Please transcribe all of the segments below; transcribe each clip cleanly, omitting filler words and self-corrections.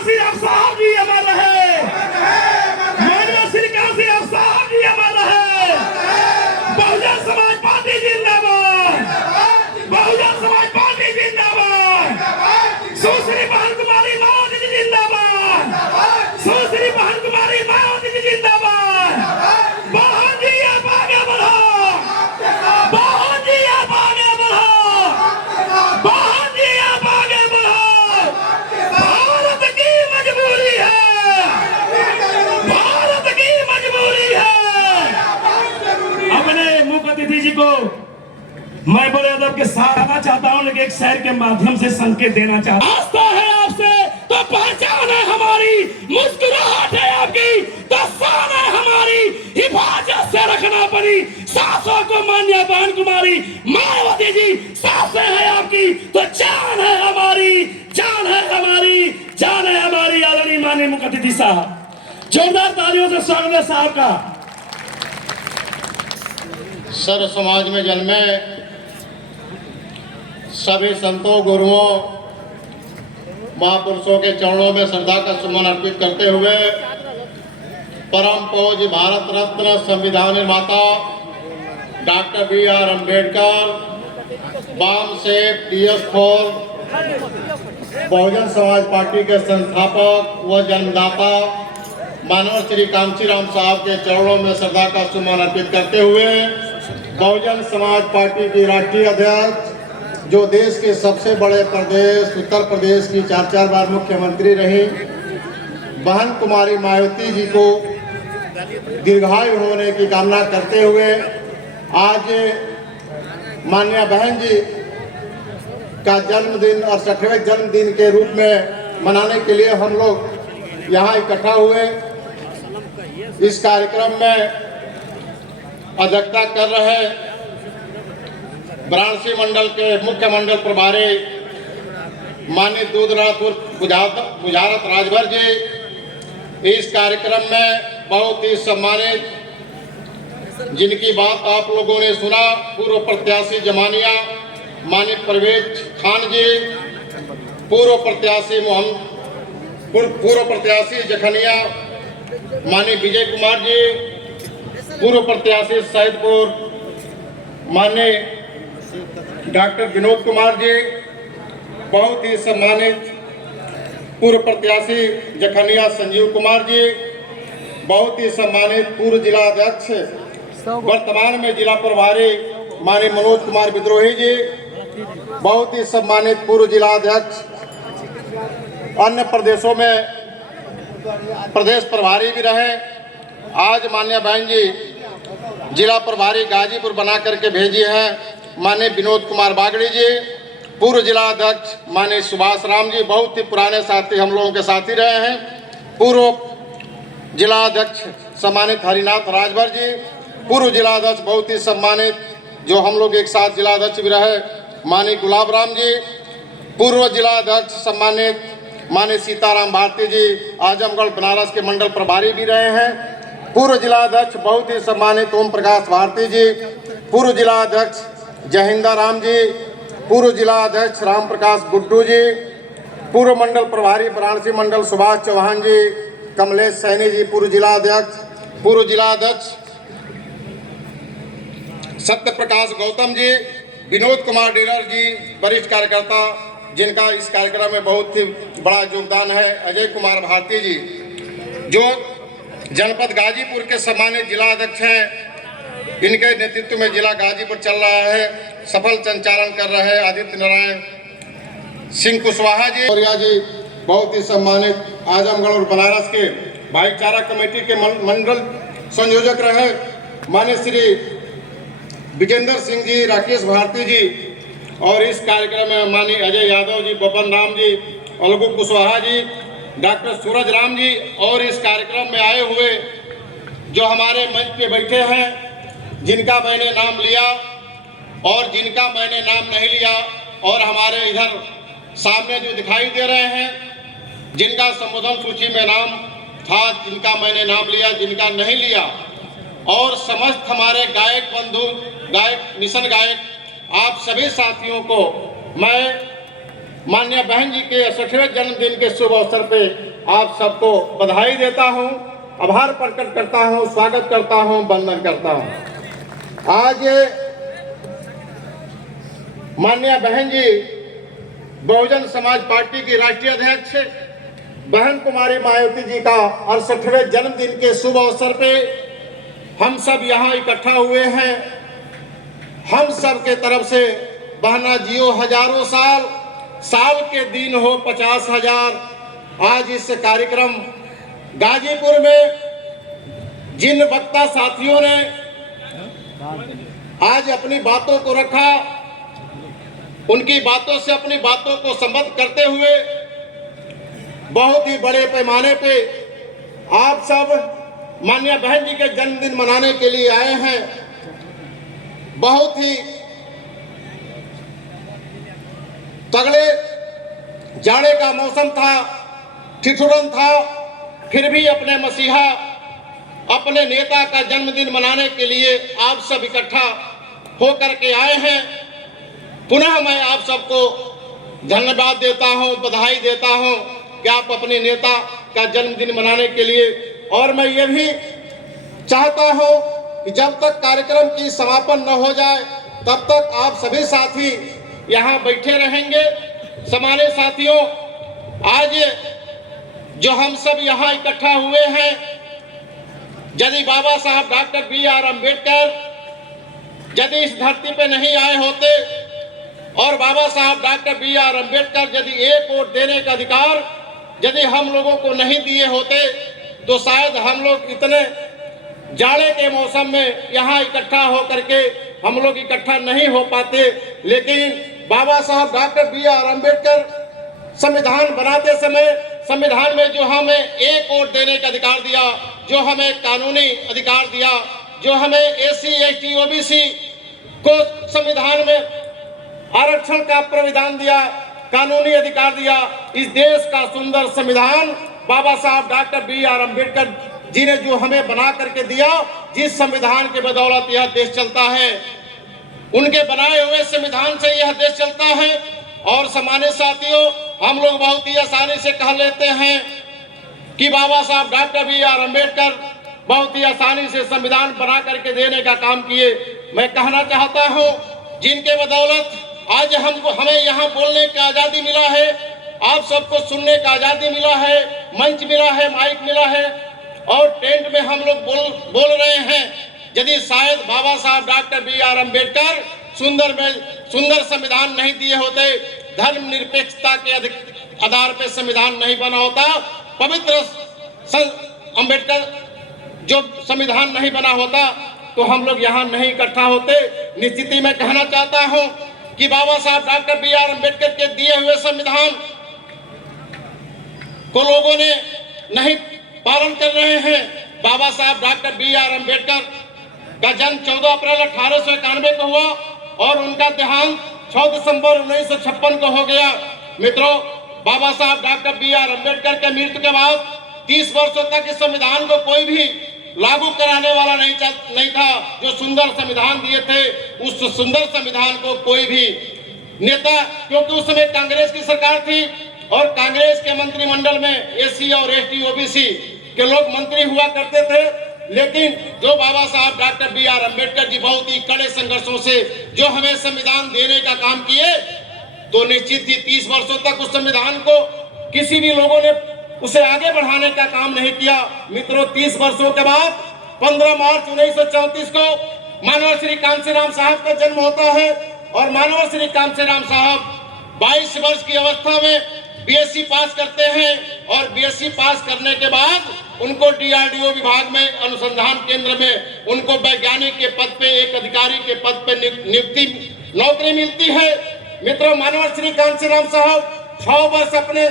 काशी साहब जी अमर रहे, माननीय श्री काशी साहब जी अमर रहे। बहुजन समाज पार्टी जिंदाबाद, बहुजन समाज पार्टी जिंदाबाद। सुश्री बहन कुमारी मायावती जी जिंदाबाद, सुश्री बहन कुमारी मायावती जी जिंदाबाद। बहन जी आप आगे बढ़ो, बहन जी आप आगे बढ़ो, बहन जी आप आगे बढ़ो। भारत की मजबूरी है, भारत की मजबूरी है। अपने मुख्य अतिथि जी को मैं बड़े अदब के साथ आना चाहता हूं, लेकिन एक शहर के माध्यम से संकेत देना चाहता हूं। आस्था है आपसे तो पहचान है हमारी, मुस्कुराहट है आपकी तो शान है हमारी। हिफाजत से रखना पड़ी सासों को मान्य बहन कुमारी मायावती जी, सासें है आपकी तो जान है हमारी, जान है हमारी, जान है हमारी। आदरणीय माननीय मुख्य अतिथि साहब, जोरदार तालियों से स्वागत है साहब का। सर्व समाज में जन्मे सभी संतों, गुरुओं, महापुरुषों के चरणों में श्रद्धा का सुमन अर्पित करते हुए परम पूज्य भारत रत्न संविधान निर्माता डॉक्टर BR अम्बेडकर, बाम सेठ DS4 बहुजन समाज पार्टी के संस्थापक व जन्मदाता माननीय श्री कांशीराम साहब के चरणों में श्रद्धा का सुमन अर्पित करते हुए बहुजन समाज पार्टी की राष्ट्रीय अध्यक्ष, जो देश के सबसे बड़े प्रदेश उत्तर प्रदेश की 4 बार मुख्यमंत्री रही, बहन कुमारी मायावती जी को दीर्घायु होने की कामना करते हुए आज माननीय बहन जी का जन्मदिन और 60वें जन्मदिन के रूप में मनाने के लिए हम लोग यहाँ इकट्ठा हुए। इस कार्यक्रम में अध्यक्षता कर रहे वाराणसी मंडल के मुख्य मंडल प्रभारी माननीय दूधराज बुझारत राजभर जी। इस कार्यक्रम में बहुत ही सम्मानित, जिनकी बात आप लोगों ने सुना, पूर्व प्रत्याशी जमानिया माननीय परवेज खान जी, पूर्व प्रत्याशी जखनिया माननीय विजय कुमार जी, पूर्व प्रत्याशी सैदपुर माननीय डॉक्टर विनोद कुमार जी, बहुत ही सम्मानित पूर्व प्रत्याशी जखनिया संजीव कुमार जी, बहुत ही सम्मानित पूर्व जिला अध्यक्ष वर्तमान में जिला प्रभारी माननीय मनोज कुमार विद्रोही जी, बहुत ही सम्मानित पूर्व जिला अध्यक्ष, अन्य प्रदेशों में प्रदेश प्रभारी भी रहे। आज माननीय बहन जी जिला प्रभारी गाजीपुर बना करके भेजी है माननीय विनोद कुमार बागड़ी जी, पूर्व जिला अध्यक्ष माननीय सुभाष राम जी, बहुत ही पुराने साथी हम लोगों के साथी रहे हैं। पूर्व जिला अध्यक्ष सम्मानित हरिनाथ राजभर जी, पूर्व जिला अध्यक्ष बहुत ही सम्मानित जो हम लोग एक साथ जिला अध्यक्ष भी रहे माननीय गुलाब राम जी, पूर्व जिला अध्यक्ष सम्मानित माननीय सीताराम भारती जी, आजमगढ़ बनारस के मंडल प्रभारी भी रहे हैं। पूर्व जिला अध्यक्ष बहुत ही सम्मानित ओम प्रकाश भारती जी, पूर्व जिला अध्यक्ष जहिंदा राम जी, पूर्व जिला अध्यक्ष राम प्रकाश गुड्डू जी, पूर्व मंडल प्रभारी वाराणसी मंडल सुभाष चौहान जी, कमलेश सैनी जी, पूर्व जिला अध्यक्ष सत्य प्रकाश गौतम जी, विनोद कुमार डेरर जी, वरिष्ठ कार्यकर्ता जिनका इस कार्यक्रम में बहुत ही बड़ा योगदान है, अजय कुमार भारती जी, जो जनपद गाजीपुर के सम्मानित जिला अध्यक्ष हैं, इनके नेतृत्व में जिला गाजीपुर चल रहा है, सफल संचालन कर रहे हैं आदित्य नारायण सिंह कुशवाहा जी, औरिया जी, बहुत ही सम्मानित आजमगढ़ और बनारस के भाईचारा कमेटी के मंडल संयोजक रहे माननीय श्री विजेंद्र सिंह जी, राकेश भारती जी, और इस कार्यक्रम में माननीय अजय यादव जी, बबन राम जी, अलगू कुशवाहा जी, डॉक्टर सूरज राम जी, और इस कार्यक्रम में आए हुए जो हमारे मंच पे बैठे हैं, जिनका मैंने नाम लिया और जिनका मैंने नाम नहीं लिया, और हमारे इधर सामने जो दिखाई दे रहे हैं, जिनका संबोधन सूची में नाम था, जिनका मैंने नाम लिया, जिनका नहीं लिया, और समस्त हमारे गायक बंधु, गायक मिशन गायक, आप सभी साथियों को मैं माननीय बहन जी के 68वें जन्मदिन के शुभ अवसर पे आप सबको बधाई देता हूं, आभार प्रकट करता हूं, स्वागत करता हूं, वंदन करता हूं। आज माननीय बहन जी बहुजन समाज पार्टी की राष्ट्रीय अध्यक्ष बहन कुमारी मायावती जी का 68वें जन्मदिन के शुभ अवसर पे हम सब यहाँ इकट्ठा हुए हैं। हम सब के तरफ से बहना जियो हजारों साल, साल के दिन हो 50,000। आज इस कार्यक्रम गाजीपुर में जिन वक्ता साथियों ने आज अपनी बातों को रखा, उनकी बातों से अपनी बातों को संबद्ध करते हुए बहुत ही बड़े पैमाने पे आप सब माननीय बहन जी के जन्मदिन मनाने के लिए आए हैं। बहुत ही तगड़े जाड़े का मौसम था, ठिठुरन था, फिर भी अपने मसीहा, अपने नेता का जन्मदिन मनाने के लिए आप सब इकट्ठा होकर के आए हैं। पुनः मैं आप सबको धन्यवाद देता हूं, बधाई देता हूं कि आप अपने नेता का जन्मदिन मनाने के लिए। और मैं ये भी चाहता हूं कि जब तक कार्यक्रम की समापन न हो जाए तब तक आप सभी साथी यहाँ बैठे रहेंगे। सम्मानित साथियों, आज जो हम सब यहाँ इकट्ठा हुए हैं, यदि बाबा साहब डॉक्टर B.R. अम्बेडकर यदि इस धरती पे नहीं आए होते और बाबा साहब डॉक्टर B.R. अम्बेडकर यदि एक वोट देने का अधिकार यदि हम लोगों को नहीं दिए होते तो शायद हम लोग इतने जाड़े के मौसम में यहाँ इकट्ठा होकर के हम लोग इकट्ठा नहीं हो पाते। लेकिन बाबा साहब डॉक्टर B.R. अम्बेडकर संविधान बनाते समय संविधान में जो हमें एक वोट देने का अधिकार दिया, जो हमें कानूनी अधिकार दिया, जो हमें SC ST OBC को संविधान में आरक्षण का प्रावधान दिया, कानूनी अधिकार दिया, इस देश का सुंदर संविधान बाबा साहब डॉक्टर B.R. अम्बेडकर जी ने जो हमें बना करके दिया, जिस संविधान के बदौलत यह देश चलता है, उनके बनाए हुए संविधान से यह देश चलता है। और सम्मानित साथियों, हम लोग बहुत ही आसानी से कह लेते हैं कि बाबा साहब डॉक्टर B.R. अम्बेडकर बहुत ही आसानी से संविधान बना करके देने का काम किए। मैं कहना चाहता हूं, जिनके बदौलत आज हमें यहाँ बोलने की आजादी मिला है, आप सबको सुनने का आजादी मिला है, मंच मिला है, माइक मिला है और टेंट में हम लोग बोल रहे हैं। यदि शायद बाबा साहब डॉक्टर B.R. अम्बेडकर सुंदर संविधान नहीं दिए होते, धर्मनिरपेक्षता के आधार पर संविधान नहीं बना होता, पवित्र अम्बेडकर जो संविधान नहीं बना होता तो हम लोग यहाँ नहीं इकट्ठा होते। निश्चित ही मैं कहना चाहता हूँ कि बाबा साहब डॉक्टर B.R. अम्बेडकर के दिए हुए संविधान को लोगों ने नहीं पालन कर रहे हैं। बाबा साहब डॉक्टर B.R. अम्बेडकर का जन्म 14 अप्रैल 1891 को हुआ और उनका देहांत 6 दिसंबर 1956 को हो गया। मित्रों, बाबा साहब डॉक्टर B.R. अम्बेडकर के मृत्यु के बाद 30 वर्षों तक इस संविधान को कोई भी लागू कराने वाला नहीं था। जो सुंदर संविधान दिए थे, उस सुंदर संविधान को कोई भी नेता, क्योंकि उस समय कांग्रेस की सरकार थी और कांग्रेस के मंत्रिमंडल में SC और ST OBC के लोग मंत्री हुआ करते थे। लेकिन जो बाबा साहब डॉक्टर B.R. अम्बेडकर जी बहुत ही कड़े संघर्षों से जो हमें संविधान देने का काम किए, तो निश्चित ही 30 वर्षों तक उस संविधान को किसी भी लोगों ने उसे आगे बढ़ाने का काम नहीं किया। मित्रों, 30 वर्षों के बाद 15 मार्च 1934 को मानव श्री कांशीराम साहब का जन्म होता है और मानव श्री कांशीराम साहब 22 वर्ष की अवस्था में BSc पास करते हैं और BSc पास करने के बाद उनको DRDO विभाग में अनुसंधान केंद्र में उनको वैज्ञानिक के पद पे, एक अधिकारी के पद पे नौकरी मिलती है। मित्रों, मानव श्री कांशीराम साहब 6 वर्ष अपने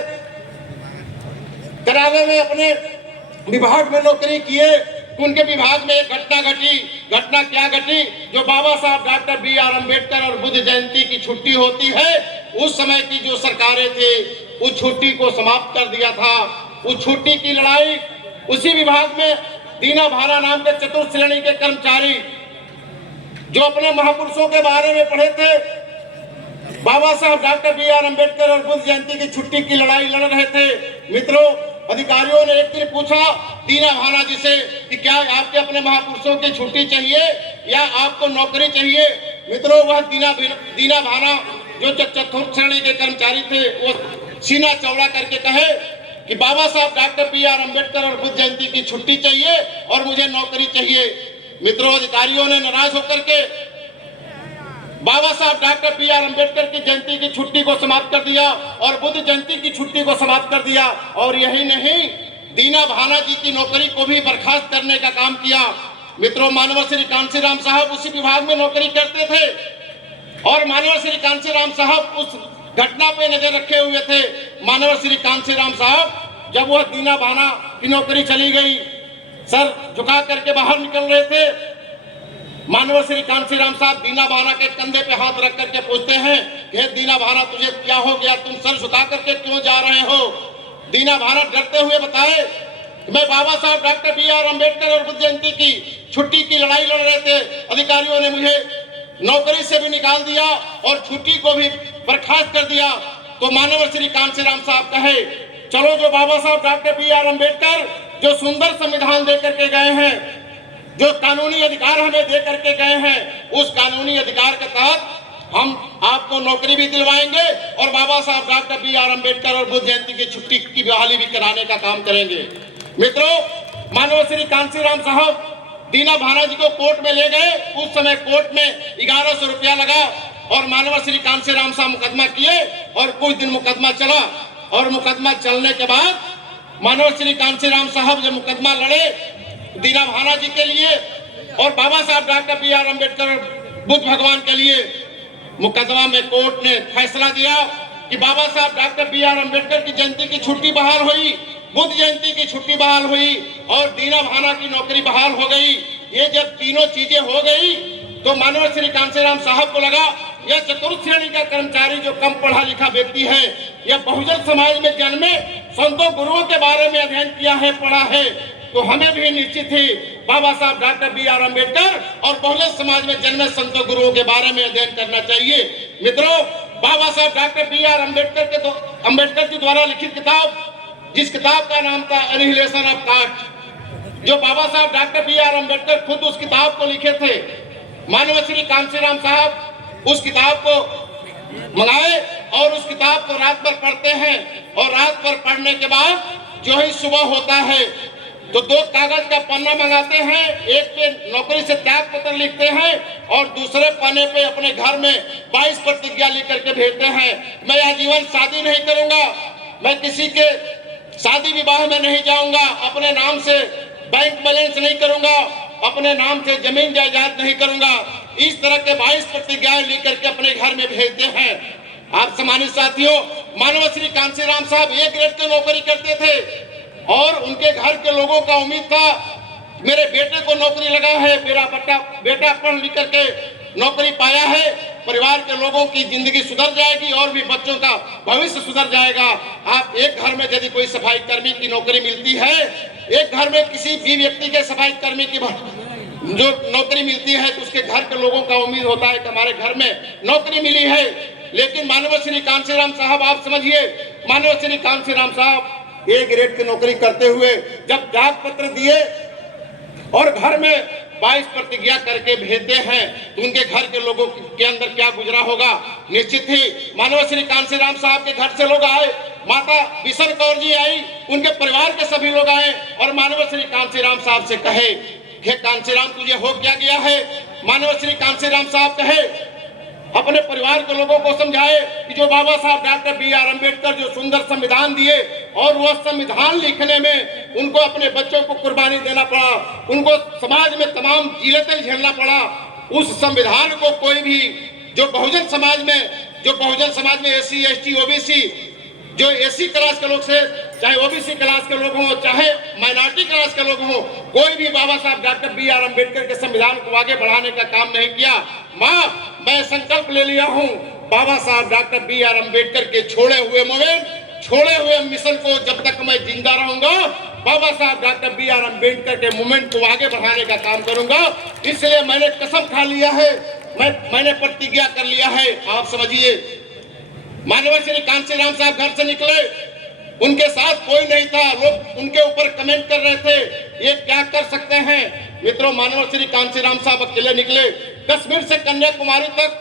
करावे में अपने विभाग में नौकरी किए। उनके विभाग में एक घटना घटी। घटना क्या घटी? जो बाबा साहब डॉक्टर B.R. अम्बेडकर और बुद्ध जयंती की छुट्टी होती है, उस समय की जो सरकारें थी उस छुट्टी को समाप्त कर दिया था। उस छुट्टी की लड़ाई उसी विभाग में दीना भाना नाम के चतुर्थ श्रेणी के कर्मचारी जो अपने महापुरुषों के बारे में पढ़े थे, बाबा साहब डॉक्टर बी.आर. अम्बेडकर और बुद्ध जयंती की छुट्टी की लड़ाई लड़ रहे थे। मित्रों, अधिकारियों ने एक दिन पूछा दीना भाना जी से कि क्या आपके अपने महापुरुषों की छुट्टी चाहिए या आपको नौकरी चाहिए। मित्रों, वह दीना भाना जो चतुर्थ श्रेणी के कर्मचारी थे, वो सीना चौड़ा करके कहे कि बाबा साहब डॉक्टर बी.आर. अम्बेडकर और बुद्ध जयंती की छुट्टी चाहिए और मुझे नौकरी चाहिए। मित्रों, अधिकारियों ने नाराज होकर के बाबा साहब डॉक्टर बी.आर. अम्बेडकर की जयंती की छुट्टी को समाप्त कर दिया और बुद्ध जयंती की छुट्टी को समाप्त कर दिया। और यही नहीं, दीना भाना जी की नौकरी को भी बर्खास्त करने का काम किया। मित्रों, मानव श्री कांशीराम साहब उसी विभाग में नौकरी करते थे और मानव श्री कांशीराम साहब उस घटना पे नजर रखे हुए थे। मानव श्री कांशीराम साहब जब वह दीना भाना की नौकरी चली गई, सर झुका करके बाहर निकल रहे थे। मानव श्री कांशीराम साहब दीना भाना के कंधे पे हाथ रख करके पूछते हैं कि दीना भाना, तुझे क्या हो गया, तुम सर झुका करके क्यों जा रहे हो। दीना भाना डरते हुए बताए, मैं बाबा साहब डॉक्टर बी.आर. अम्बेडकर और बुद्ध जयंती की छुट्टी की लड़ाई लड़ रहे थे। अधिकारियों ने मुझे नौकरी से भी निकाल दिया और छुट्टी को भी बर्खास्त कर दिया। तो मानव श्री कांशीराम साहब कहे, चलो जो बाबा साहब डॉक्टर बी.आर. अम्बेडकर जो सुंदर संविधान दे करके गए हैं, जो कानूनी अधिकार हमें दे करके गए हैं, उस कानूनी अधिकार के तहत हम आपको नौकरी भी दिलवाएंगे और बाबा साहब डॉक्टर बी.आर. अम्बेडकर और बुद्ध जयंती की छुट्टी की बहाली भी कराने का काम करेंगे। मित्रों, मानव श्री कांशीराम साहब दीना भाना जी को कोर्ट में ले गए। उस समय कोर्ट में 1100 रुपया लगा और मानव श्री कांशीराम साहब मुकदमा किए और कुछ दिन मुकदमा चला। और मुकदमा चलने के बाद मानव श्री कांशीराम साहब जब मुकदमा लड़े दीना भाना जी के लिए और बाबा साहब डॉक्टर बी.आर. अम्बेडकर बुद्ध भगवान के लिए, मुकदमा में कोर्ट ने फैसला दिया कि बाबा साहब डॉक्टर बी.आर. अम्बेडकर की जयंती की छुट्टी बहाल हुई, बुद्ध जयंती की छुट्टी बहाल हुई और दीना भाना की नौकरी बहाल हो गई। ये जब तीनों चीजें हो गई तो मानव श्री कांशीराम साहब को लगा यह चतुर्थ श्रेणी का कर्मचारी जो कम पढ़ा लिखा व्यक्ति है, यह बहुजन समाज में जन्मे, संतों गुरुओं के बारे में अध्ययन किया है, पढ़ा है, तो हमें भी निश्चित ही बाबा साहब डॉक्टर बी.आर. अम्बेडकर और बहुजन समाज में जन्मे संतों गुरुओं के बारे में अध्ययन करना चाहिए। मित्रों, बाबा साहब डॉक्टर बी.आर. अम्बेडकर जी द्वारा लिखित किताब, जिस किताब का नाम था एनिहिलेशन ऑफ कास्ट, जो बाबा साहब डॉक्टर बी.आर. अम्बेडकर खुद उस किताब को लिखे थे। मानव श्री कांशीराम साहब उस किताब को मंगाए और उस किताब को रात भर पढ़ते हैं और रात भर पढ़ने के बाद जो ही सुबह होता है तो 2 कागज का पन्ना मंगाते हैं, एक पे नौकरी से त्याग पत्र लिखते हैं और दूसरे पन्ने पे अपने घर में 22 प्रतिज्ञा लिख करके भेजते हैं। मैं आजीवन शादी नहीं करूंगा, मैं किसी के शादी विवाह में नहीं जाऊंगा, अपने नाम से बैंक बैलेंस नहीं करूंगा, अपने नाम से जमीन जायदाद नहीं करूंगा। इस तरह के 22 प्रतिज्ञाएं लिख करके अपने घर में भेजते हैं। आप सम्मानित साथियों, मानव श्री कांशीराम साहब A ग्रेड की नौकरी करते थे और उनके घर के लोगों का उम्मीद था मेरे बेटे को नौकरी लगा है, मेरा बेटा पढ़ लिख करके नौकरी पाया है, परिवार के लोगों की जिंदगी सुधर जाएगी और भी बच्चों का भविष्य सुधर जाएगा। आप एक घर में यदि कोई सफाई कर्मी की नौकरी मिलती है, एक घर में किसी भी व्यक्ति के सफाई कर्मी की जो नौकरी मिलती है तो उसके घर के लोगों का उम्मीद होता है कि हमारे घर में नौकरी मिली है। लेकिन मानव श्री कांशीराम साहब, आप समझिए, मानव श्री कांशीराम साहब A ग्रेड की नौकरी करते हुए जब त्याग पत्र दिए और घर में 22 प्रतिज्ञा करके भेजते हैं तो उनके घर के लोगों के अंदर क्या गुजरा होगा। निश्चित ही मानव श्री कांशीराम साहब के घर से लोग आए, माता बिशन कौर जी आई, उनके परिवार के सभी लोग आए और मानव श्री कांशीराम साहब से कहे कि कांशीराम तुझे हो क्या गया है। मानव श्री कांशीराम साहब कहे, अपने परिवार के लोगों को समझाए कि जो बाबा साहब डॉक्टर बी.आर. अम्बेडकर जो सुंदर संविधान दिए और वह संविधान लिखने में उनको अपने बच्चों को कुर्बानी देना पड़ा, उनको समाज में तमाम जिल्लतें झेलना पड़ा। उस संविधान को कोई भी जो बहुजन समाज में SC ST OBC जो SC क्लास के लोग से, चाहे OBC क्लास के लोग हों, चाहे माइनॉरिटी क्लास के लोग हों, कोई भी बाबा साहब डॉक्टर बी.आर. अम्बेडकर के संविधान को आगे बढ़ाने का काम नहीं किया। मैं संकल्प ले लिया हूं, बाबा साहब डॉक्टर बी.आर. अम्बेडकर के छोड़े हुए मिशन को जब तक मैं जिंदा रहूंगा, बाबा साहब डॉक्टर बी.आर. अम्बेडकर के मूवमेंट को आगे बढ़ाने का काम करूंगा। इसलिए मैंने कसम खा लिया है, मैंने प्रतिज्ञा कर लिया है। आप समझिए, माननीय श्री कांशीराम साहब घर से निकले, उनके साथ कोई नहीं था, लोग उनके ऊपर कमेंट कर रहे थे ये क्या कर सकते हैं। मित्रों, माननीय श्री कांशीराम साहब अकेले निकले, कश्मीर से कन्याकुमारी तक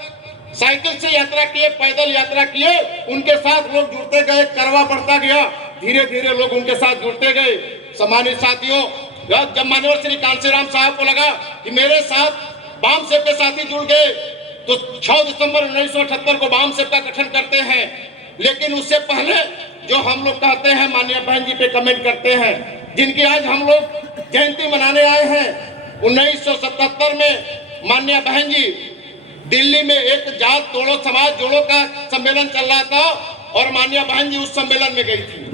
साइकिल से यात्रा किए, पैदल यात्रा किए, उनके साथ लोग जुड़ते गए, करवा बढ़ता गया, धीरे धीरे लोग उनके साथ जुड़ते गए। सम्मानित साथियों, जब माननीय श्री कांशीराम साहब को लगा कि मेरे साथ वाम सेव के साथी जुड़ गए, तो 6 दिसंबर 1978 को वाम सेव का गठन करते हैं। लेकिन उससे पहले जो हम लोग कहते हैं, माननीय बहन जी पे कमेंट करते हैं, जिनकी आज हम लोग जयंती मनाने आए हैं। 1977 में माननीय बहन जी दिल्ली में एक जात तोड़ो समाज जोड़ो का सम्मेलन चल रहा था और माननीय बहन जी उस सम्मेलन में गई थी।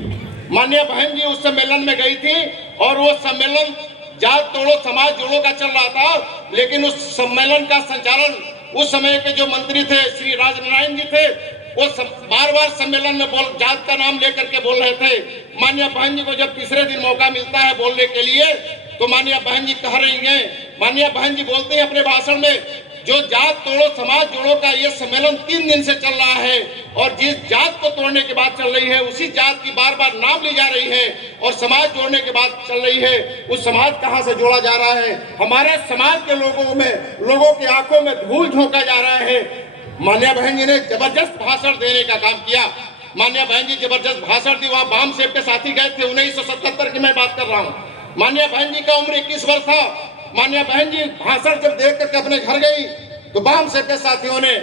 माननीय बहन जी उस सम्मेलन में गई थी और वो सम्मेलन जात तोड़ो समाज जोड़ो का चल रहा था। लेकिन उस सम्मेलन का संचालन उस समय के जो मंत्री थे श्री राजनारायण जी थे, वो बार बार सम्मेलन में जात का नाम लेकर के बोल रहे थे। माननीय बहन जी को जब तीसरे दिन मौका मिलता है बोलने के लिए, तो माननीय बहन जी कह रही हैं, माननीय बहन जी बोलते हैं अपने भाषण में, जो जात तोड़ो समाज जोड़ो का ये सम्मेलन 3 दिन से चल रहा है और जिस जात को तोड़ने के बाद चल रही है उसी जात की बार बार नाम ली जा रही है और समाज जोड़ने के बाद चल रही है, उस समाज कहां से जोड़ा जा रहा है। हमारे समाज के लोगों की आंखों में धूल झोंका जा रहा है। माननीय बहन जी ने जबरदस्त भाषण देने का काम किया। माननीय बहन जी जबरदस्त भाषण दी। वहां वाम सेव के साथी गए थे, 1977 की मैं बात कर रहा हूँ। माननीय बहन जी का उम्र 21 वर्ष था। माननीय बहन जी भाषण जब देख करके अपने घर गई तो वाम सेव के साथियों ने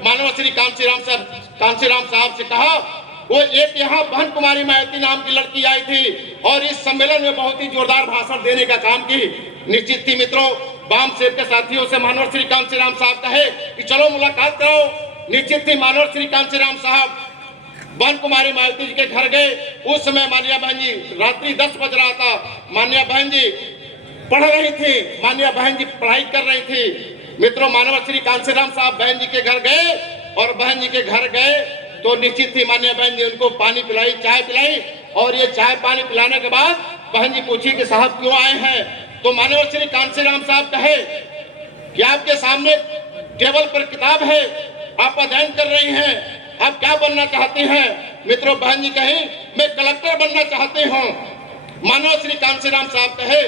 माननीय श्री कांशीराम साहब से कहा, वो एक यहाँ बहन कुमारी मायावती नाम की लड़की आई थी और इस सम्मेलन में बहुत ही जोरदार भाषण देने का काम की। निश्चित थी मित्रों, वाम सेव के साथियों से माननीय श्री कांशीराम साहब कहे कि चलो मुलाकात कराओ। निश्चित थी माननीय श्री कांशीराम साहब बहन कुमारी मायावती जी के घर गए। उस समय माननीय बहन जी रात्रि 10 बज रहा था, माननीय बहन जी पढ़ रही थी, माननीय बहन जी पढ़ाई कर रही थी। मित्रों, माननीय श्री कांशीराम साहब बहन जी के घर गए और बहन जी के घर गए तो निश्चित थी माननीय बहन जी उनको पानी पिलाई, चाय पिलाई और ये चाय पानी पिलाने के बाद बहन जी पूछी कि साहब क्यों आए हैं। तो माननीय श्री कांशीराम साहब कहे कि आपके सामने टेबल पर किताब है, आप अध्ययन कर रही हैं, आप क्या बनना चाहती हैं। मित्रों, बहन जी कहे मैं कलेक्टर बनना चाहती हूँ। माननीय श्री कांशीराम साहब कहे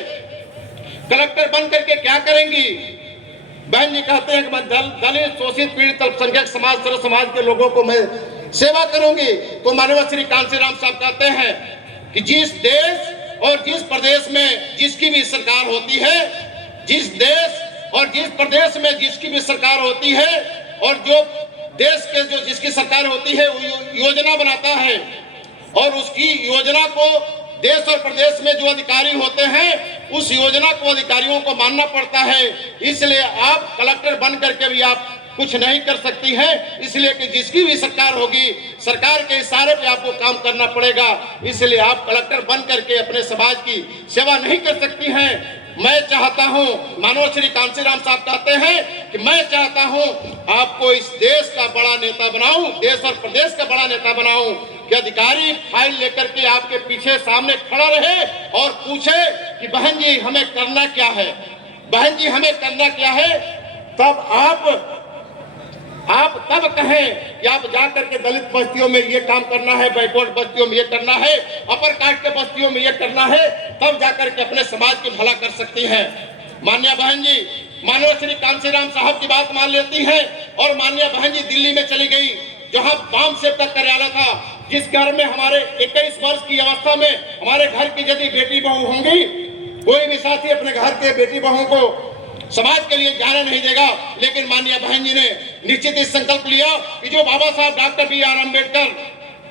कलेक्टर बन करके क्या करेंगी। बहन जी कहते हैं कि मैं दलित शोषित पीड़ित अल्पसंख्यक समाज सर्व समाज के लोगों को मैं सेवा करूंगी। तो माननीय श्री कांशीराम साहब कहते हैं कि जिस देश और जिस प्रदेश में जिसकी भी सरकार होती है, जिस देश और जिस प्रदेश में जिसकी भी सरकार होती है और जो देश के जो जिसकी सरकार होती है वो योजना बनाता है और उसकी योजना को देश और प्रदेश में जो अधिकारी होते हैं उस योजना को अधिकारियों को मानना पड़ता है। इसलिए आप कलेक्टर बन करके भी आप कुछ नहीं कर सकती हैं, इसलिए कि जिसकी भी सरकार होगी सरकार के इशारे पे आपको काम करना पड़ेगा। इसलिए आप कलेक्टर बन करके अपने समाज की सेवा नहीं कर सकती हैं। मैं चाहता हूं, माननीय श्री कांशीराम साहब कहते हैं कि मैं चाहता हूं आपको इस देश का बड़ा नेता बनाऊं, देश और प्रदेश का बड़ा नेता बनाऊं कि अधिकारी फाइल लेकर के आपके पीछे सामने खड़ा रहे और पूछे कि बहन जी हमें करना क्या है, बहन जी हमें करना क्या है। तब आप तब कहें कि आप जाकर के दलित बस्तियों में ये काम करना है, बैकवर्ड बस्तियों में ये करना है, अपर कास्ट के बस्तियों में ये करना है, तब जाकर के अपने समाज की भला कर सकती हैं। माननीय बहन जी माननीय श्री कांशीराम साहब की बात मान लेती हैं और माननीय बहन जी दिल्ली में चली गई जहां वाम सेव का कार्यालय था। जिस घर में हमारे 21 वर्ष की अवस्था में हमारे घर की यदि बेटी बहू होंगी, कोई भी साथी अपने घर के बेटी बहू को समाज के लिए जाने नहीं देगा। लेकिन माननीय बहन जी ने निश्चित ही संकल्प लिया कि जो बाबा साहब डॉक्टर B.R. अम्बेडकर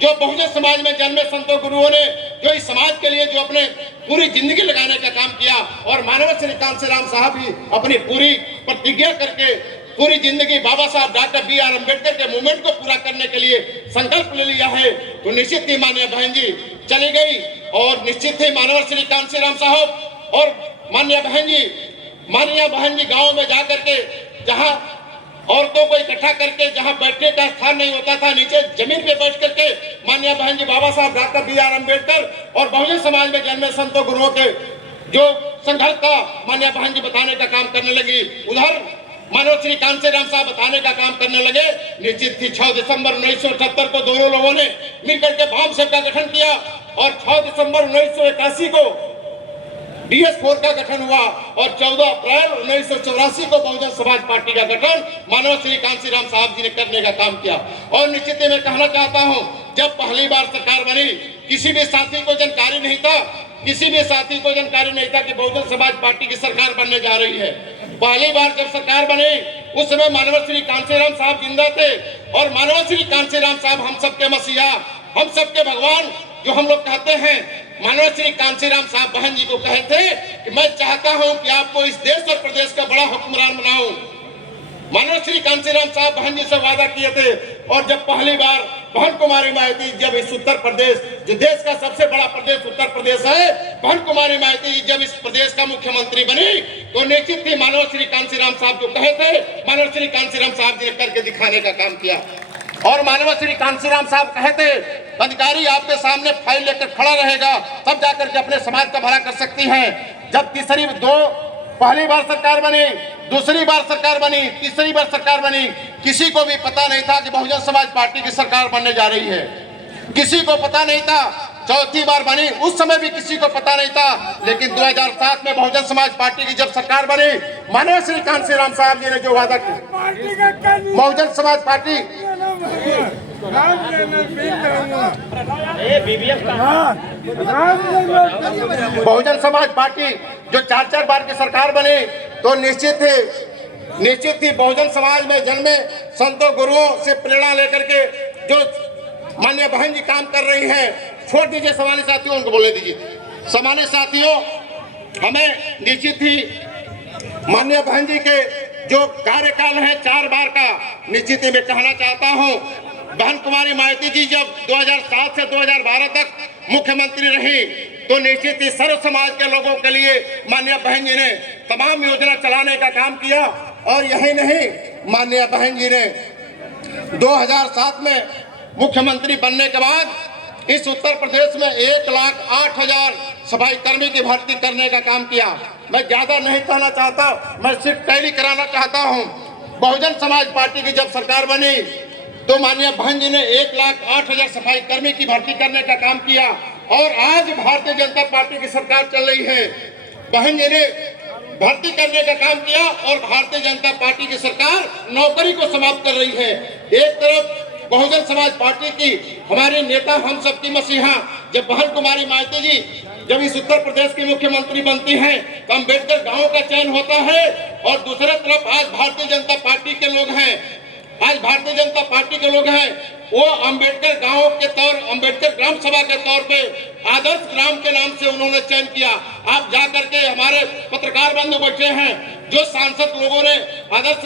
जो बहुजन समाज में जन्मे संतों गुरुओं ने जो इस समाज के लिए जो अपने पूरी जिंदगी लगाने का काम किया और माननीय श्री कांशीराम साहब भी अपनी पूरी प्रतिज्ञा करके पूरी जिंदगी बाबा साहब डॉक्टर B.R. अम्बेडकर के मूवमेंट को पूरा करने के लिए संकल्प ले लिया है। तो निश्चित ही माननीय बहन जी चली गई और निश्चित ही माननीय श्री कांशीराम साहब और माननीय बहन जी गाँव में जाकर के जहाँ औरतों को इकट्ठा करके जहां बैठने का स्थान नहीं होता था नीचे जमीन पे बैठ करके माननीय बहन जी बाबा साहब डॉक्टर B.R. अम्बेडकर और बहुजन समाज में जन्मे संतों गुरुओं के जो संघर्ष था माननीय बहन जी बताने का काम करने लगी। उधर मानव श्री कांसीराम साहब बताने का काम करने लगे। निश्चित थी 6 दिसंबर 1978 को दोनों लोगों ने मिलकर के वाम सेना का गठन किया और 6 दिसंबर 1981 को DS4 का गठन हुआ और 14 अप्रैल 1984 को बहुजन समाज पार्टी का गठन मानव श्री कांसीराम साहब जी ने करने का काम किया। और निश्चित ही मैं कहना चाहता हूं, जब पहली बार सरकार बनी, किसी भी साथी को जानकारी नहीं था, किसी भी साथी को जानकारी नहीं था कि बहुजन समाज पार्टी की सरकार बनने जा रही है। पहली बार जब सरकार बनी उस समय मानव श्री कांसीराम साहब जिंदा थे और मानव श्री कांसीराम साहब हम सबके मसीहा, हम सबके भगवान जो हम लोग कहते हैं, मानव श्री कांसीराम साहब बहन जी को कहे थे कि मैं चाहता हूं कि आपको इस देश और प्रदेश का बड़ा हुक्मरान बनाऊं। मानव श्री कांसीराम साहब बहन जी से वादा किए थे और जब पहली बार बहन कुमारी माइती जब इस उत्तर प्रदेश, जो देश का सबसे बड़ा प्रदेश उत्तर प्रदेश है, बहन कुमारी माइती जी जब इस प्रदेश का मुख्यमंत्री बनी तो निश्चित ही मानव श्री कांसीराम साहब जो कहे थे, मानव श्री कांसीराम साहब जी ने करके दिखाने का काम किया। और मानव श्री कांसीराम साहब कहे थे, अधिकारी आपके सामने फाइल लेकर खड़ा रहेगा तब जाकर के अपने समाज का भला कर सकती हैं। जब पहली बार सरकार बनी, दूसरी बार सरकार बनी, तीसरी बार सरकार बनी, किसी को भी पता नहीं था कि बहुजन समाज पार्टी की सरकार बनने जा रही है, किसी को पता नहीं था। चौथी बार बनी उस समय भी किसी को पता नहीं था, लेकिन 2007 में बहुजन समाज पार्टी की जब सरकार बनी, मानव श्री कांसीराम साहब जी ने जो वादा किया, बहुजन समाज पार्टी बहुजन समाज पार्टी जो 4 बार की सरकार बनी तो निश्चित ही बहुजन समाज में जन्मे संतों गुरुओं से प्रेरणा लेकर के जो माननीय बहन जी काम कर रही हैं, छोड़ दीजिए सामान्य साथियों, उनको बोले दीजिए। सामान्य साथियों, हमें निश्चित ही माननीय बहन जी के जो कार्यकाल है 4 बार का, निश्चित ही मैं कहना चाहता हूं, बहन कुमारी माइती जी जब 2007 से 2012 तक मुख्यमंत्री रही तो निश्चित ही सर्व समाज के लोगों के लिए माननीय बहन जी ने तमाम योजना चलाने का काम किया। और यही नहीं, माननीय बहन जी ने 2007 में मुख्यमंत्री बनने के बाद इस उत्तर प्रदेश में 1,08,000 सफाई कर्मी की भर्ती करने का काम किया। मैं ज्यादा नहीं कहना चाहता, मैं सिर्फ टैली कराना चाहता हूं। बहुजन समाज पार्टी की जब सरकार बनी तो माननीय बहन जी ने 1,08,000 सफाई कर्मी की भर्ती करने का काम किया और आज भारतीय जनता पार्टी की सरकार चल रही है। बहन जी ने भर्ती करने का काम किया और भारतीय जनता पार्टी की सरकार नौकरी को समाप्त कर रही है। एक तरफ बहुजन समाज पार्टी की हमारे नेता, हम सबकी मसीहा जब बहन कुमारी माइती जी जब इस उत्तर प्रदेश की मुख्यमंत्री बनती हैं तो अम्बेडकर गांव का चयन होता है और दूसरी तरफ आज भारतीय जनता पार्टी के लोग हैं, आज भारतीय जनता पार्टी के लोग हैं, वो अम्बेडकर गांव के अम्बेडकर ग्राम सभा के तौर पे आदर्श ग्राम के नाम से उन्होंने चयन किया। आप जाकर के हमारे पत्रकार बंधु बैठे हैं, जो सांसद लोगों ने आदर्श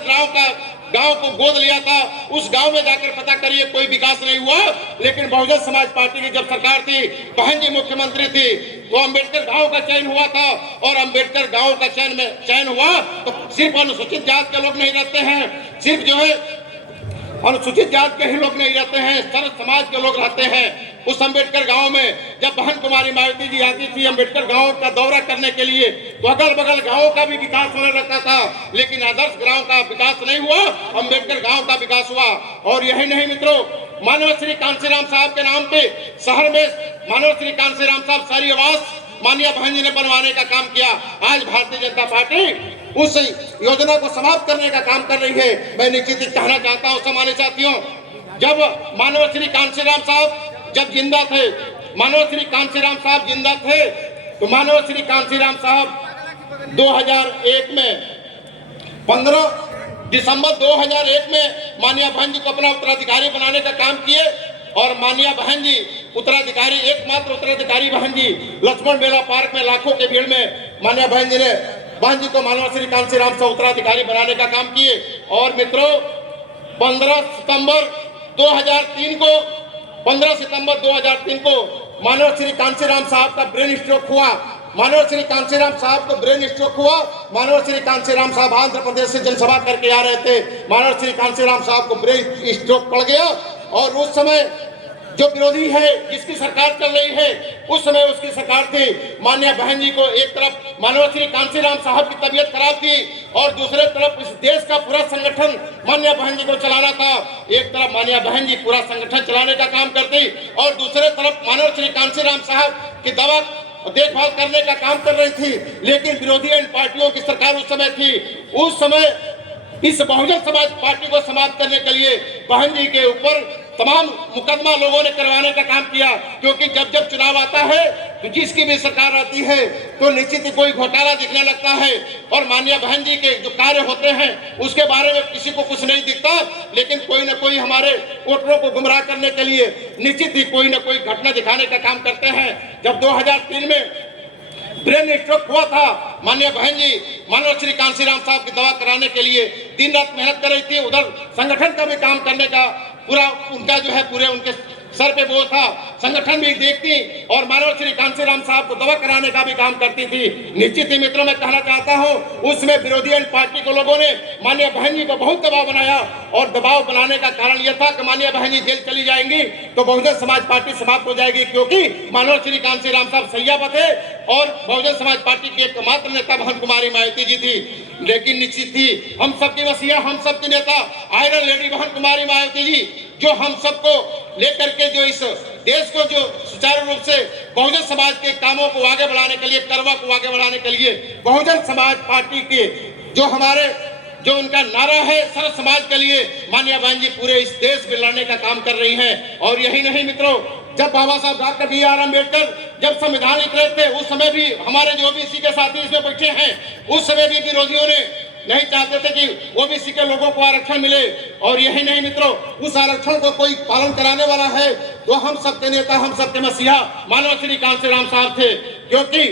गांव को गोद लिया था, उस गांव में जाकर पता करिए, कोई विकास नहीं हुआ। लेकिन बहुजन समाज पार्टी की जब सरकार थी, बहन जी मुख्यमंत्री थी, तो अम्बेडकर गांव का चयन हुआ था और अम्बेडकर गांव का चयन हुआ तो सिर्फ अनुसूचित जात के लोग नहीं रहते हैं, सिर्फ जो है अनुसूचित जात के ही लोग नहीं रहते हैं, सर्व समाज के लोग रहते हैं। उस अम्बेडकर गांव में जब बहन कुमारी माइती जी आती थी अम्बेडकर गांव का दौरा करने के लिए तो अगल बगल गांव का भी विकास होने लगता था, लेकिन आदर्श गांव का विकास नहीं हुआ, अम्बेडकर गांव का विकास हुआ। और यही नहीं मित्रों, मानव श्री कांसीराम साहब के नाम पे शहर में मानव श्री कांसीराम साहब शहरी आवास माननीय बहन जी ने बनवाने का काम किया। आज भारतीय जनता पार्टी उस योजना को समाप्त करने का काम कर रही है। मैं निश्चित ही कहना चाहता हूं सामान्य साथियों, जब मानव श्री कांसीराम साहब जब जिंदा थे, मानव श्री कांसीराम साहब जिंदा थे तो मानव श्री कांसीराम साहब 2001 में 15 दिसंबर 2001 में माननीय बहन जी को अपना उत्तराधिकारी बनाने का काम किए और माननीय बहन जी उत्तराधिकारी, एकमात्र उत्तराधिकारी बहन जी लक्ष्मण मेला पार्क में लाखों के भीड़ में माननीय बहन जी को मानव श्री कांसीराम से उत्तराधिकारी बनाने का काम किए। और मित्रों 15 सितंबर 2003 को मानव श्री कांसीराम साहब का ब्रेन स्ट्रोक हुआ। मानव श्री कांसीराम साहब को ब्रेन स्ट्रोक हुआ। मानव श्री कांसीराम साहब आंध्र प्रदेश से जनसभा करके आ रहे थे, मानव श्री कांसीराम साहब को ब्रेन स्ट्रोक पड़ गया और उस समय जो विरोधी है, जिसकी सरकार चल रही है, उस समय उसकी सरकार थी। माननीय बहन जी को एक तरफ माननीय श्री कांशीराम साहब की तबीयत खराब थी और दूसरे तरफ इस देश का पूरा संगठन माननीय बहन जी को चलाना था। एक तरफ माननीय बहन जी पूरा संगठन चलाने का काम करती और दूसरे तरफ माननीय श्री कांशीराम साहब की दवा देखभाल करने का काम कर रही थी। लेकिन विरोधी पार्टियों की सरकार उस समय थी। उस समय इस बहुजन समाज पार्टी को समाप्त करने के लिए बहन जी के ऊपर तमाम मुकदमा लोगों ने करवाने का काम किया, क्योंकि जब जब चुनाव आता है तो जिसकी भी सरकार आती है तो निश्चित ही कोई घोटाला दिखने लगता है और माननीय बहन जी के जो कार्य होते हैं उसके बारे में किसी को कुछ नहीं दिखता, लेकिन कोई ना कोई हमारे वोटरों को गुमराह करने के लिए निश्चित ही कोई ना कोई घटना दिखाने का काम करते हैं। जब 2003 में ब्रेन स्ट्रोक हुआ था, माननीय बहन जी माननीय श्री कांशीराम साहब की दवा कराने के लिए दिन रात मेहनत कर रही थी। उधर संगठन का भी काम करने का पूरा उनका जो है पूरे उनके सर पे बोझ था। संगठन भी देखती और माननीय श्री कांशीराम साहब को दवा कराने का भी काम करती थी। निश्चित ही मित्रों मैं कहना चाहता हूं, उसमें विरोधी पार्टी के लोगों ने माननीय बहन जी को बहुत दबाव बनाया और दबाव बनाने का कारण यह था कि माननीय बहन जी जेल चली जाएंगी तो बहुजन समाज पार्टी समाप्त हो जाएगी, क्योंकि माननीय श्री कांशीराम साहब सैयाबा थे और बहुजन समाज पार्टी की एकमात्र नेता बहन कुमारी मायावती जी थी। लेकिन निश्चित ही हम सबकी मसीहा, हम सबकी नेता आयरन लेडी बहन कुमारी मायावती जी, जो हम सबको लेकर के जो इस देश को जो सुचारू रूप से बहुजन समाज के कामों को आगे बढ़ाने के लिए, करवा को आगे बढ़ाने के लिए बहुजन समाज पार्टी के जो हमारे जो उनका नारा है सर्व समाज के लिए, माननीय बहन जी पूरे इस देश में लड़ने का काम कर रही हैं। और यही नहीं मित्रों, जब बाबा साहब डॉक्टर B.R. अम्बेडकर जब संविधान लिख रहे थे उस समय भी हमारे जो ओबीसी के साथी इसमें बैठे हैं, उस समय भी विरोधियों ने नहीं चाहते थे कि ओबीसी के लोगों को आरक्षण मिले। और यही नहीं मित्रों, उस आरक्षण को कोई पालन कराने वाला है तो हम सबके नेता, हम सबके मसीहा माननीय श्री कांशीराम साहब थे, क्योंकि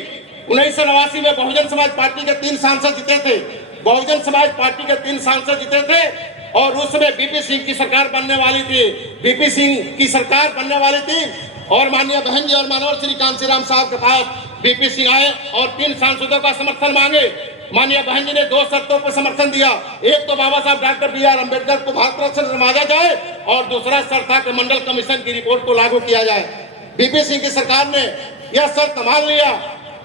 1989 में बहुजन समाज पार्टी के 3 सांसद जीते थे। बहुजन समाज पार्टी के 3 सांसद जीते थे और उस समय बीपी सिंह की सरकार बनने वाली थी। बीपी सिंह की सरकार बनने वाली थी और माननीय बहन जी और माननीय श्री कांशीराम साहब के पास बीपी सिंह आए और 3 सांसदों का समर्थन मांगे। माननीय बहन जी ने 2 शर्तों पर समर्थन दिया। एक तो बाबा साहब डॉक्टर B.R. अम्बेडकर को भारत रत्न से नवाजा जाए और दूसरा शर्त था कि मंडल कमीशन की रिपोर्ट को लागू किया जाए। बीपी सिंह की सरकार ने यह शर्त मान लिया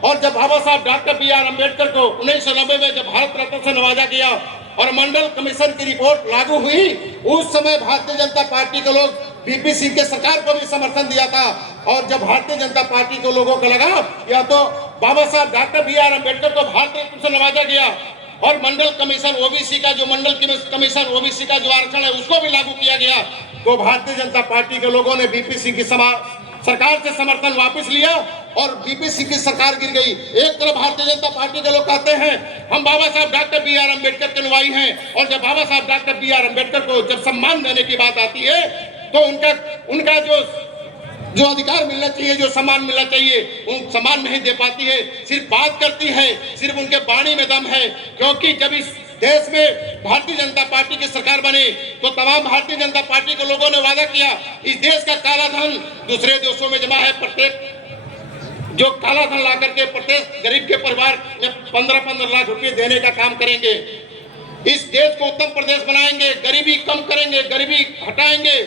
और जब बाबा साहब डॉक्टर B.R. अम्बेडकर को 1990 में जब भारत रत्न से नवाजा गया और मंडल कमीशन की रिपोर्ट लागू हुई, उस समय भारतीय जनता पार्टी के लोग बीपी सिंह के सरकार को भी समर्थन दिया था। और जब भारतीय जनता पार्टी के लोगों को लगा या तो बाबा साहब डॉक्टर B.R. अम्बेडकर को भारत रत्न से नवाजा गया और मंडल कमीशन ओबीसी का जो मंडल कमीशन ओबीसी का जो आरक्षण है उसको भी लागू किया गया, तो भारतीय जनता पार्टी के लोगों ने बीपी सिंह की सरकार से समर्थन वापस लिया और बीपी सिंह की सरकार गिर गई। एक तरफ भारतीय जनता पार्टी के लोग कहते हैं हम बाबा साहब डॉक्टर B.R. अम्बेडकर के अनुयायी हैं, और जब बाबा साहब डॉक्टर B.R. अम्बेडकर को जब सम्मान देने की बात आती है तो उनका जो अधिकार मिलना चाहिए, जो सम्मान मिलना चाहिए, उन सम्मान नहीं दे पाती है। सिर्फ बात करती है, सिर्फ उनके वाणी में दम है। क्योंकि जब इस देश में भारतीय जनता पार्टी की सरकार बनी तो तमाम भारतीय जनता पार्टी के लोगों ने वादा किया इस देश का काला धन दूसरे देशों में जमा है, प्रत्येक जो काला धन ला करके प्रत्येक गरीब के परिवार में 15-15 लाख रुपए देने का काम करेंगे। इस देश को उत्तम प्रदेश बनाएंगे, गरीबी कम करेंगे, गरीबी हटाएंगे,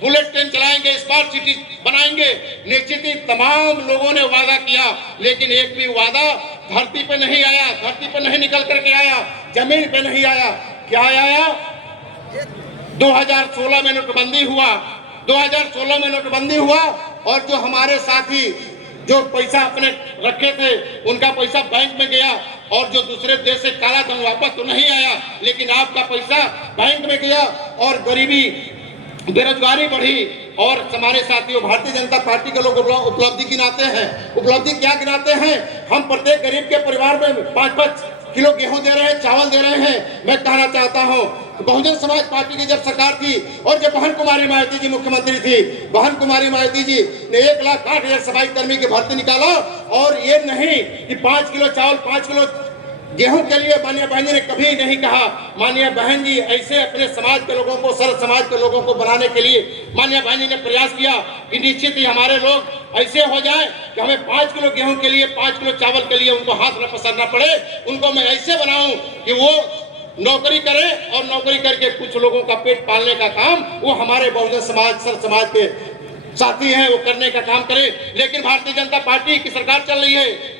बुलेट ट्रेन चलाएंगे, स्मार्ट सिटी बनाएंगे। निश्चित ही तमाम लोगों ने वादा किया, लेकिन एक भी वादा धरती पे नहीं आया, धरती पे नहीं निकल करके आया, जमीन पे नहीं आया। क्या आया? 2016 में नोटबंदी हुआ, 2016 में नोटबंदी हुआ और जो हमारे साथी जो पैसा अपने रखे थे उनका पैसा बैंक में गया और जो दूसरे देश से काला धन वापस तो नहीं आया, लेकिन आपका पैसा बैंक में गया और गरीबी बेरोजगारी बढ़ी। और हमारे साथियों भारतीय जनता पार्टी के लोग उपलब्धि गिनाते हैं। उपलब्धि क्या गिनाते हैं? हम प्रत्येक गरीब के परिवार में 5-5 किलो गेहूं दे रहे हैं, चावल दे रहे हैं। मैं कहना चाहता हूं बहुजन समाज पार्टी की जब सरकार थी और जब बहन कुमारी मायावती जी मुख्यमंत्री थी, बहन कुमारी मायावती जी ने 1,60,000 सफाई कर्मी की भर्ती निकाला। और ये नहीं कि 5 किलो चावल 5 किलो गेहूं के लिए माननीय बहन जी ने कभी नहीं कहा। माननीय बहन जी ऐसे अपने समाज के लोगों को, सर्व समाज के लोगों को बनाने के लिए माननीय बहन जी ने प्रयास किया कि निश्चित ही हमारे लोग ऐसे हो जाए कि हमें 5 किलो गेहूं के लिए 5 किलो चावल के लिए उनको हाथ न पसरना पड़े। उनको मैं ऐसे बनाऊं कि वो नौकरी करें और नौकरी करके कुछ लोगों का पेट पालने का काम वो हमारे बहुजन समाज, सर्व समाज के साथी हैं वो करने का काम करें। लेकिन भारतीय जनता पार्टी की सरकार चल रही है,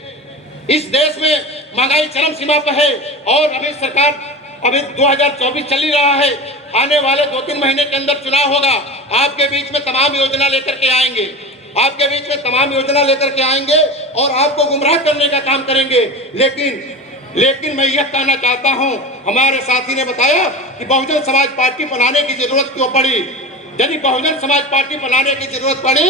इस देश में महंगाई चरम सीमा पर है और अभी सरकार अभी 2024 चल ही रहा है, आने वाले 2-3 महीने के अंदर चुनाव होगा। आपके बीच में तमाम योजना लेकर के आएंगे, आपके बीच में तमाम योजना लेकर के आएंगे और आपको गुमराह करने का काम करेंगे। लेकिन मैं यह कहना चाहता हूं, हमारे साथी ने बताया कि बहुजन समाज पार्टी बनाने की जरूरत क्यों पड़ी। यदि बहुजन समाज पार्टी बनाने की जरूरत पड़ी,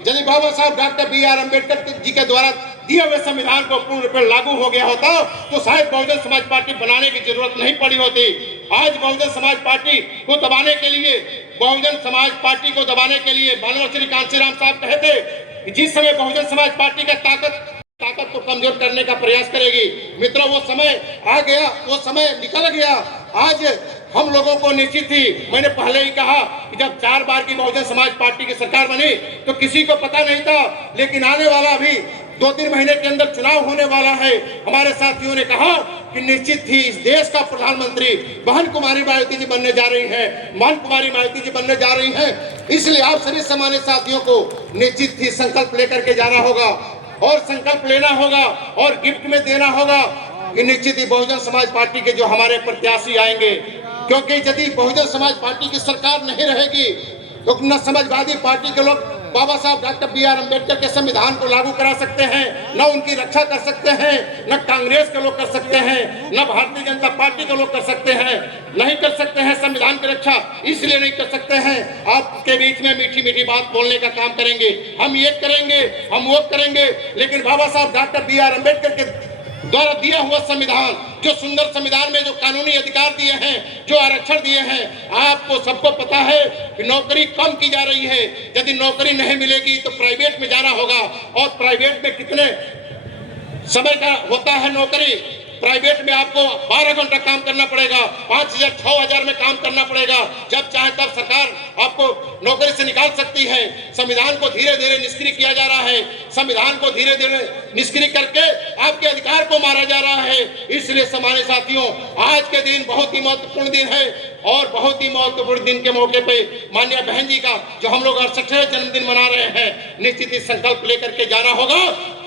यदि बाबा साहब डॉक्टर बी.आर. अम्बेडकर जी के द्वारा दिए हुए संविधान को पूर्ण रूप में लागू हो गया होता तो शायद बहुजन समाज पार्टी बनाने की जरूरत नहीं पड़ी होती। आज बहुजन समाज पार्टी को दबाने के लिए, बहुजन समाज पार्टी को दबाने के लिए माननीय श्री कांशीराम साहब कहे थे कि जिस समय बहुजन समाज पार्टी का ताकत को कमजोर करने का प्रयास करेगी। मित्रों, वो समय आ गया, वो समय निकल गया। आज हम लोगों को निश्चित ही, मैंने पहले ही कहा कि जब 4 बार की बहुजन समाज पार्टी की सरकार बनी तो किसी को पता नहीं था, लेकिन आने वाला अभी 2-3 महीने के अंदर चुनाव होने वाला है। हमारे साथियों ने कहा कि निश्चित ही इस देश का प्रधानमंत्री बहन कुमारी मायावती जी बनने जा रही हैं, बहन कुमारी मायावती जी बनने जा रही हैं। इसलिए आप सभी सामान्य साथियों को निश्चित ही संकल्प लेकर के जाना होगा और संकल्प लेना होगा और गिफ्ट में देना होगा कि निश्चित ही बहुजन समाज पार्टी के जो हमारे प्रत्याशी आएंगे, क्योंकि यदि बहुजन समाज पार्टी की सरकार नहीं रहेगी तो न समाजवादी पार्टी के लोग बाबा साहब डॉक्टर बी.आर. अम्बेडकर के संविधान को लागू करा सकते हैं, न उनकी रक्षा कर सकते हैं, न कांग्रेस के लोग कर सकते हैं, न भारतीय जनता पार्टी के लोग कर सकते हैं, नहीं कर सकते हैं संविधान की रक्षा। इसलिए नहीं कर सकते हैं, आपके बीच में मीठी मीठी बात बोलने का काम करेंगे, हम ये करेंगे, हम वो करेंगे, लेकिन बाबा साहब डॉक्टर बी.आर. अम्बेडकर के द्वारा दिया हुआ संविधान, जो सुंदर संविधान में जो कानूनी अधिकार दिए हैं, जो आरक्षण दिए हैं, आपको सबको पता है कि नौकरी कम की जा रही है। यदि नौकरी नहीं मिलेगी तो प्राइवेट में जाना होगा और प्राइवेट में कितने समय का होता है नौकरी। प्राइवेट में आपको 12 घंटा काम करना पड़ेगा, 5,000 6,000 में काम करना पड़ेगा। जब चाहे तब सरकार आपको नौकरी से निकाल सकती है। संविधान को धीरे धीरे निष्क्रिय किया जा रहा है, संविधान को धीरे धीरे निष्क्रिय करके आपके अधिकार को मारा जा रहा है। इसलिए सामान्य साथियों, आज के दिन बहुत ही महत्वपूर्ण दिन है और बहुत ही महत्वपूर्ण दिन के मौके पे माननीय बहन जी का जो हम लोग 68वां जन्मदिन मना रहे हैं, निश्चित ही संकल्प लेकर के जाना होगा।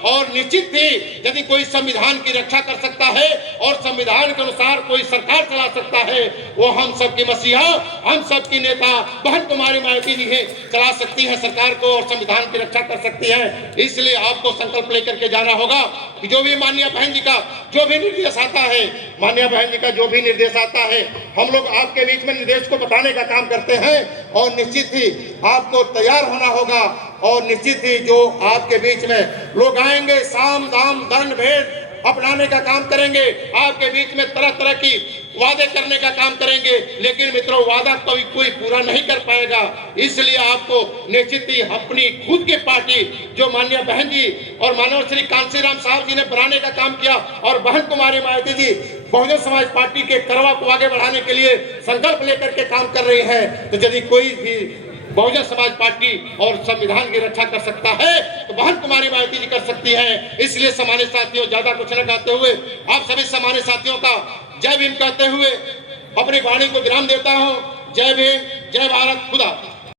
और निश्चित ही यदि कोई संविधान की रक्षा कर सकता है और संविधान के अनुसार कोई सरकार चला सकता है, वो हम सबकी मसीहा, हम सबकी नेता बहन कुमारी मायावती जी चला सकती है सरकार को और संविधान की रक्षा कर सकती है। इसलिए आपको संकल्प लेकर के जाना होगा कि जो भी माननीय बहन जी का जो भी निर्देश आता है, माननीय बहन जी का जो भी निर्देश आता है, हम लोग आपके बीच में निर्देश को बताने का काम करते हैं और निश्चित ही आपको तैयार होना होगा। और निश्चित ही जो आपके बीच में लोग आएंगे, साम दाम दंड भेद अपनाने का काम करेंगे, आपके बीच में तरह तरह की वादे करने का काम करेंगे, लेकिन मित्रों वादा कभी कोई पूरा नहीं कर पाएगा। इसलिए आपको निश्चित ही अपनी खुद की पार्टी जो माननीय बहन जी और माननीय श्री कांशीराम साहब जी ने बनाने का काम किया और बहन कुमारी मायावती जी बहुजन समाज पार्टी के करवा को आगे बढ़ाने के लिए संकल्प लेकर के काम कर रही है, तो यदि कोई भी बहुजन समाज पार्टी और संविधान की रक्षा कर सकता है तो बहन कुमारी मायावती जी कर सकती हैं। इसलिए सामान्य साथियों, ज्यादा कुछ न कहते हुए आप सभी सामान्य साथियों का जय भीम कहते हुए अपनी वाणी को विराम देता हूं। जय भीम, जय भारत, खुदा।